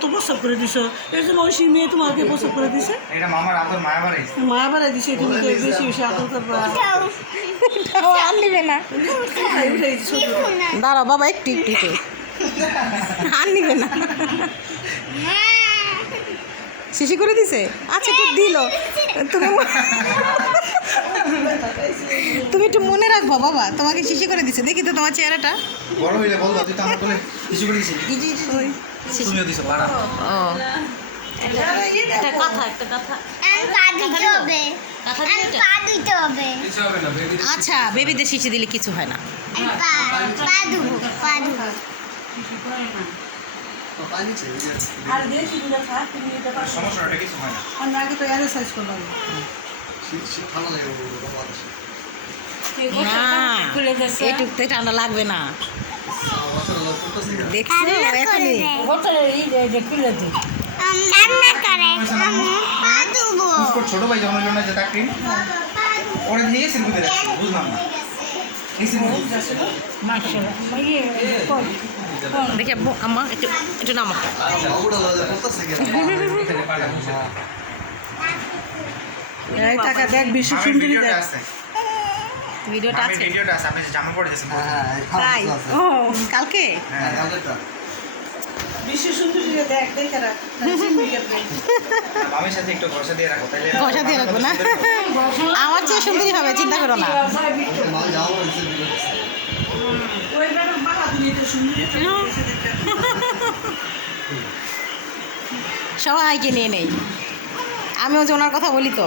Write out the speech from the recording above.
কত প্রস্তাব করে দিছো, এর জন্য ওই মেয়ে তোমাকে প্রস্তাব করে দিছে। এটা মামার আদর মায়া বাড়াই দিছে, তুমি বেশি বেশি আদর করবা। আর নিবে না, দাঁড়াও বাবা একটু একটু একটু, আর নিবে না। শিশি করে দিছে, আচ্ছা তো দিল। তুমি একটু মনে রাখবো বাবা, তোমাকে শিশি করে দিছে। দেখি তো তোমার চেহারাটা। বড় হইলে বলবা, তুই তো আমার কোলে কিছু করে দিছিস। তুমিও দিছো বাড়া। ও একটা কথা, একটা কথা। আচ্ছা, বেবিদের শিশি দিলে কিছু হয় না। আর দেখি দুটা থাক, তুমি এটা পারো। সমস্যাটা কিছু হয় না। আর আগে তো এক্সারসাইজ করলাম। না, এইটুকতে ঠান্ডা লাগবে না। দেখছো এখনই ছোট ভাই যখন হইল না যে তাকে ওরে দিয়ে সিলকুতে রাখছি, বুঝলাম না এই দেখে আম্মা একটু একটু নামা। এই টাকা দেখ, বিশ্ব সুন্দরী দেখ। ভিডিওটা আছে, ভিডিওটা আছে, আপনি যে জামা পরে গেছেন। তাই? ও কালকে বিশ্ব সুন্দরী দেখ, দেখে রাখ। মামির সাথে একটু ঘষা দিয়ে রাখো, তাহলে ঘষা দিয়ে রাখবো না, আমার চেয়ে সুন্দরী হবে, চিন্তা করো না। সবাইকে নিয়ে নেই, আমিও যে ওনার কথা বলি তো।